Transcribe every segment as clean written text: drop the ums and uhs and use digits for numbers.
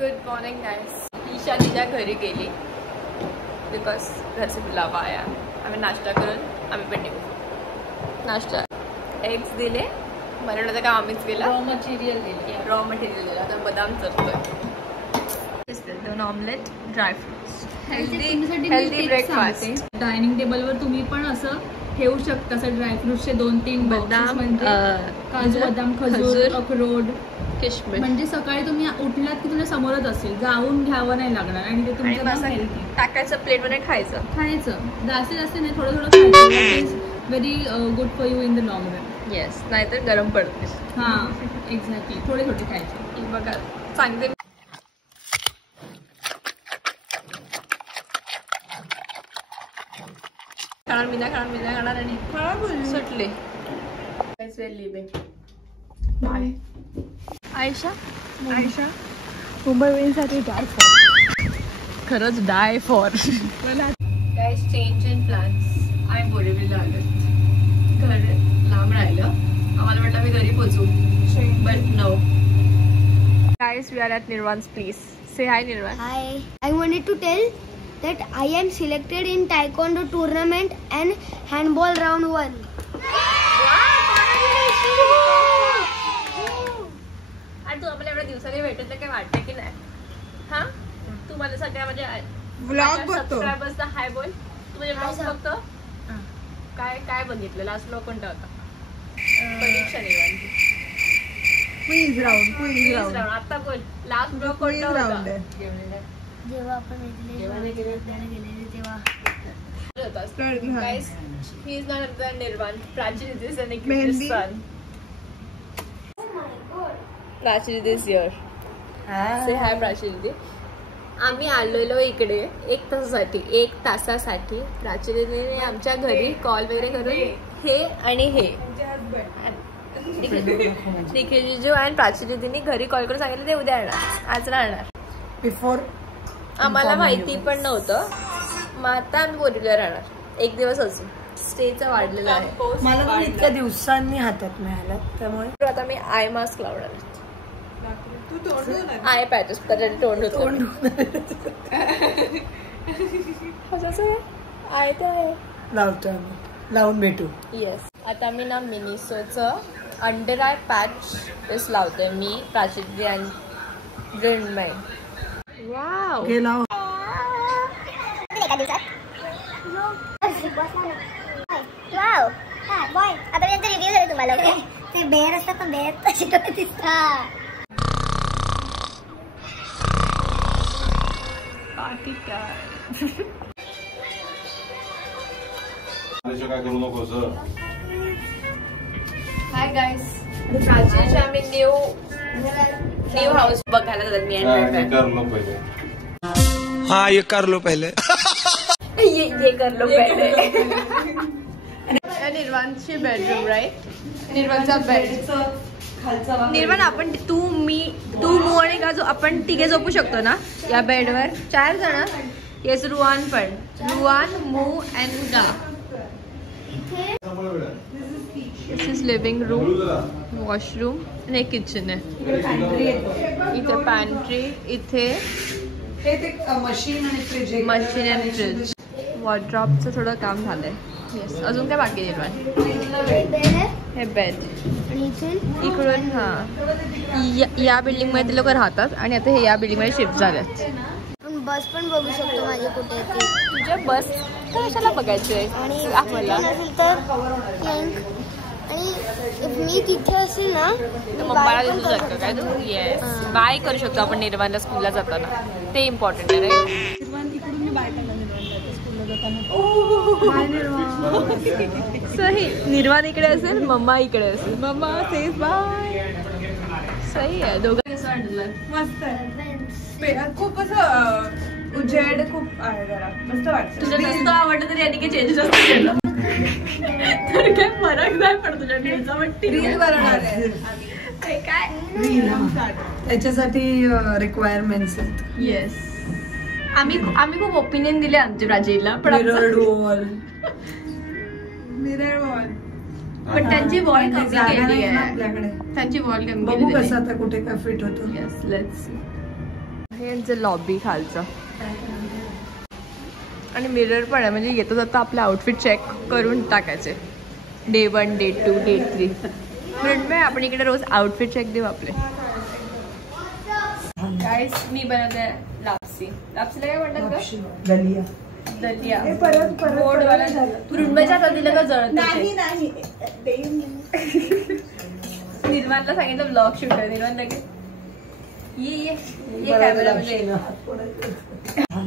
Good morning guys. Isha तिच्या घरी गेली बिकॉज घरचे बुलावा आया. आम्ही नाश्ता करून आम्ही पण निघू. नाश्ता एग्स दिले, मला वाटतं का आम्हीच गेला. रॉ मटेरियल दिलं. आता बदाम चरतोय. 2 omelette, dry fruits, healthy breakfast. Dining टेबलवर तुम्ही पण असं ठेवू शकता असं ड्रायफ्रुट्सचे 2-3 बदाम, म्हणजे काजू बदाम, खजूर, अक्रोड, किशमिश. म्हणजे सकाळी तुम्ही उठलात की तुला समोरच असेल, जाऊन घ्यावं नाही लागणार आणि ते तुमचं टाकायचं प्लेटमध्ये खायचं. जास्त नाही, थोडं खायचं. That is very good for you in the long run. Yes, नाहीतर गरम पडते. हां एक्झॅक्टली, थोडे खायचे. बघा सांगते खाणार आणि सुटले. बाय. आयशा मुंबईसाठी डाय फॉर. खरंच die for. Guys change in plans. आम्ही बोरिवलीला आलो. घर लांब राहिलं. आम्हाला वाटलं मी घरी पोहोचू, but no. Guys we are at Nirvan's place. Say hi Nirvan. Hi. I wanted to tell that I am selected in Taekwondo tournament and handball round 1. आणि तू आम्हाला एवढ्या दिवसांनी भेटत काय वाटतं की नाही? हा, तू मला सगळ्या म्हणजे सबस्क्रायबर्सचा हाय बोल. तू म्हणजे ब्लॉग बघतो. काय बघितलं? लास्ट ब्लॉग कोणता होता? परीक्षा निवांती. Quiz round. आता बोल, लास्ट ब्लॉग कोणता होता? जेव्हा आपण गेलेले तेव्हा. Guys, he is not the Nirvan. Prachir is an Nikita's son. Prachir is here. Say hi Prachir. आम्ही आलेलो इकडे 1 तासासाठी. प्राचीने आमच्या घरी कॉल वगैरे करून हे आणि हे निखिल जिजू आणि प्राचीने घरी कॉल करून सांगितलं ते उद्या येणार, आज राहणार. बिफोर आम्हाला माहिती पण नव्हतं. मग आता आम्ही बोरिवलीला राहणार 1 दिवस अजून. स्टेचं वाढलेलं आहे. मला पण इतक्या दिवसांनी हातात मिळाला, त्यामुळे आता मी आय मास्क लावणार. आय पॅचेस त्याच्यासाठी तोंड आय ते आहे लावतो आम्ही, लावून भेटू. येस. आता मी ना मिनिसोचं अंडर आय पॅच तेच लावतोय मी, प्राची आणि मृण्मय. वाव गेला. वाव. बॉय आता त्यांचा रिव्ह्यू झाला तुम्हाला. ओके, ते बेअर असतात पण बेअर तशी दिसतात. हाय गाइस, प्राचीच्या आम्ही न्यू हाऊस बघायला जातात. मी हाँ ये कर लो पहले. ये कर लो पहले. निर्वाणची बेडरूम राईट. निर्वाणचा बेड. निर्वाण आपण तू मू आणि का आपण तिघे झोपू शकतो ना या बेडवर? 4 जण. येस, रुआन पण. रुआन, मू अँड गा. दिस इज लिव्हिंग रूम, वॉशरूम आणि किचन आहे. इथे पॅन्ट्री, इथे मशीन आणि फ्रीज. वॉर्ड्रॉपचं थोडं काम झालंय. येस. अजून काय बाकी निर्वाण? हे बेड इकडून. हा, या बिल्डिंग मध्ये ते लोक राहतात आणि आता हे या बिल्डिंग मध्ये शिफ्ट झाल्यात. बस पण बघू शकतो माझी कुठे. तुझ्या बस कशाला बघायचंय? आणि नसेल तर आणि मी तिथे असेल ना मम्माला दिसू शकतो काय तू? येस. बाय करू शकतो आपण निर्वाणला स्कूलला जाताना. ते इम्पॉर्टंट आहे राईट. सही. निर्वाण इकडे असेल, मम्मा इकडे असेल. Mamma safe bye. सही आहे. दोघं कसं वाटलं? मस्त आहे. खूप असं उजेड खूप आहे, जरा मस्त वाटतं. तुझं नुसतं आवडलं तरी यांनी काही चेंजेस असतं केलं तर काय फरक नाही पडतो तुझ्या रीलचा. रील बनवणार आहे काय रील, त्याच्यासाठी रिक्वायरमेंट्स आहेत. येस. आम्ही खूप ओपिनियन दिले आमच्या प्राचीला, पण मिरर वॉल पण त्यांची वॉल कमी केली आहे आपल्याकडे. त्यांची वॉल कमी बघू कसं आता कुठे काय फिट होतो. Yes, let's see. हे यांचं लॉबी खालचं आणि मिरर पण आहे, म्हणजे येतो जाता आपले आउटफिट चेक करून टाकायचे. Day 1, day 2, day 3. म्हणून आपण इकडे रोज आउटफिट चेक देऊ आपले. गाईस मी बनवते लापसी. लापसीला काय म्हणतात का? दलिया. दलिया परत गोडवाला मृण्मयच्या हातात दिलं का जळत नाही. निर्माणला सांगितलं ब्लॉग शूट आहे. निर्माण लगेच ये कॅमेरा मध्ये.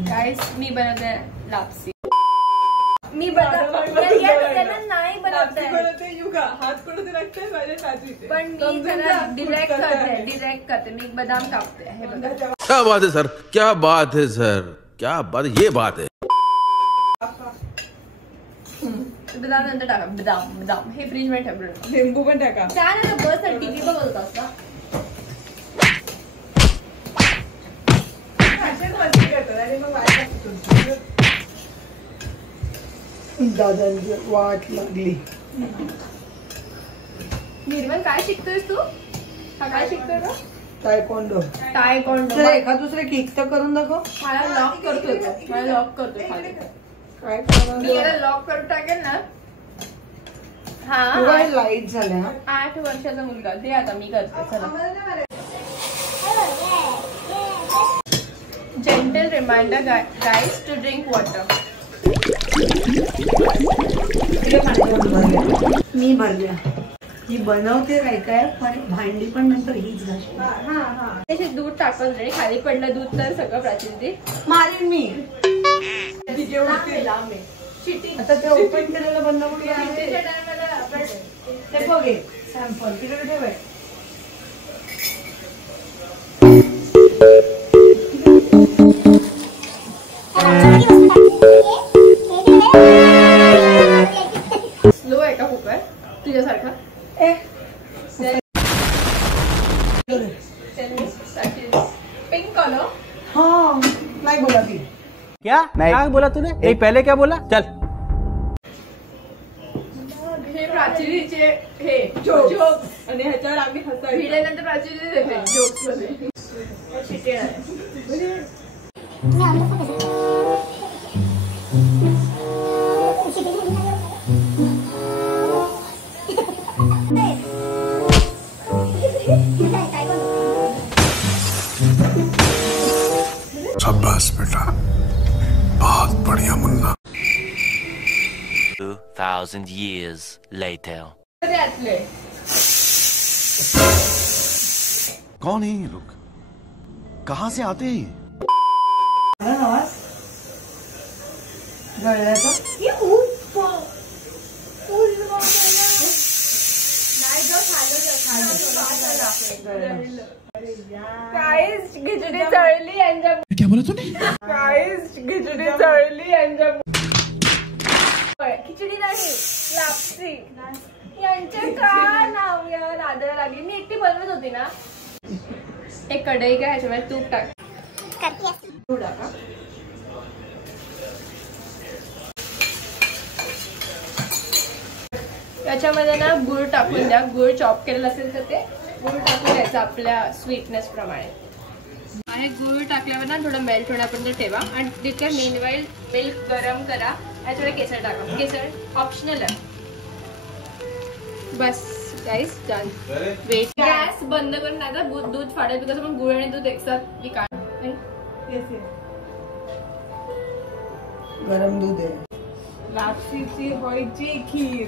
गाईस मी बनवते लापसी. मी नाही बनवते पण मी जरा डिरेक्ट करते. मी बदाम कापते. हे बघा क्या बात है सर, क्या बात है सर, क्या बात, ये बात है. बदाम नंतर टाका. बदाम हे फ्रीज मध्ये ठेवलं. लिंबू पण टाका. छान आहे. बस टीव्ही बघत असता. दादांची वाट लागली. निर्मल काय शिकतोयस तू? काय शिकतोय का? टायकोंडो. एका दुसरे किक तर करून दाखव. मला लॉक करतोय. खाली काय मी याला लॉक करून टाकेल ना. हा लाईट झाल्या. 8 वर्षाचा मुलगा. ते आता मी करते. चला. Gentle reminder guys to drink water. मी भरल्या. ही बनवते काय पण भांडी पण नंतर हीच घासते. त्याचे दूध टाकून आणि खाली पडलं दूध तर सगळं प्राचीन मारीन मी. आता ते ओपन केलेलं बंद करून ते बघे सॅम्पल तिकडे ठेवाय. स्लो आहे का कुकर तुझ्यासारखा? Pink colour. हाँ नहीं बोला थी. क्या क्या बोला तूने? नहीं पहले क्या बोला? चल. हे प्राचीचे हे जोक्स. जोक्स आणि ह्याच्यावर आम्ही हसायचो. भिडेनंतर प्राचीचे देते जोक्स मध्ये. शिटे आहे. शाबाश बेटा, बहुत बढ़िया मुन्ना. 2000 years later. कौन है ये लोग, कहाँ से आते हैं? गाइस खिचडी चळली यांच्या. क्या बोला तूने? गाइस खिचडी चळली यांच्या. खिचडी नाही लापसी. यांच्या का नाव या नादाला लागली. मी एकटी बनवत होती ना. एक कढई काय ह्याच्यामध्ये तूप टाक. याच्यामध्ये ना गुळ टाकून द्या. गुळ चॉप केलेलं असेल तर ते गुळ टाकून द्यायचं आपल्या स्वीटनेस प्रमाणे. आणि गुळ टाकल्यावर ना थोडं मेल्ट होण्यापर्यंत ठेवा आणि तिथे मीनवाईल मिल्क गरम करा. याच्याकडे केसर टाका. केसर ऑप्शनल आहे. बस गाईस डन. वेट. गॅस बंद करून नाही तर दूध फाटेल. बिकॉज आपण गुळ आणि दूध एकसाथ गरम दूध आहे. लापसीची व्हायची खीर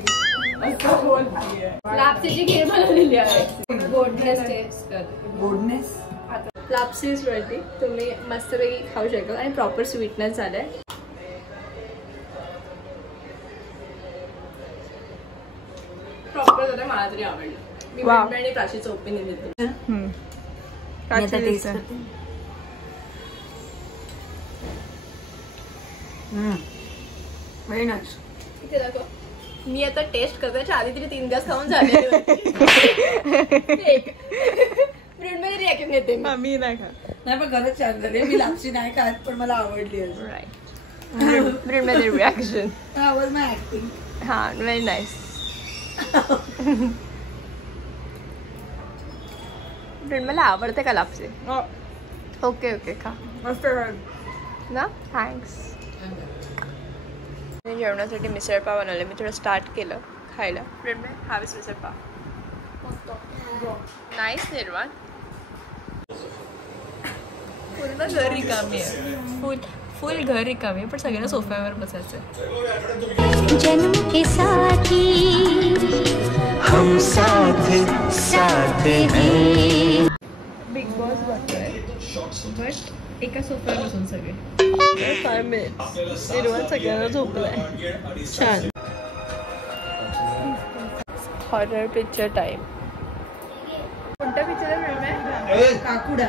असं बोलतीये. लापसीची खीर बनवलेली आहे. गोडनेस टेस्ट कर. गोडनेस. Lapsi is ready. तुम्ही मस्तपैकी खाऊ शकाल आणि प्रॉपर स्वीटनेस झालंय. प्रॉपर झालं. मला तरी आवडलं. मी आणि प्राचीचं ओपिनियन देते. Very nice. इथे दाखव. मी आता टेस्ट करताच्या आधी तरी 3 ग्लास खाऊन झाले. मृण्मय रिॲक्शन येते. मी नाही खात. नाही पण खरंच छान झाली. मी लापसी नाही खात पण मला आवडली. मृण्मय रिॲक्शन. हा वॉज माय ऍक्टिंग. हा व्हेरी नाईस. मृण्मयला आवडते का लापसी? ओके ओके खा मस्त ना. थँक्स. मी जेवणासाठी मिसळपाव बनवले. मी थोडं स्टार्ट केलं खायला. फ्रेंड मी हावीस मिसळपाव. नाईस निर्वाण. पूर्ण घर रिकामी आहे. फुल घर रिकामी आहे पण सगळ्यांना सोफ्यावर बसायचं आहे. जन्म के साथी हम साथ साथ हैं. बिग बॉस बघतोय बट एका सोफ्यावर बसून सगळे. 5 मिनिट्स निर्वाण सगळ्यांना झोपलाय. छान. Horror picture time. कोणता पिक्चर आहे? काकुडा.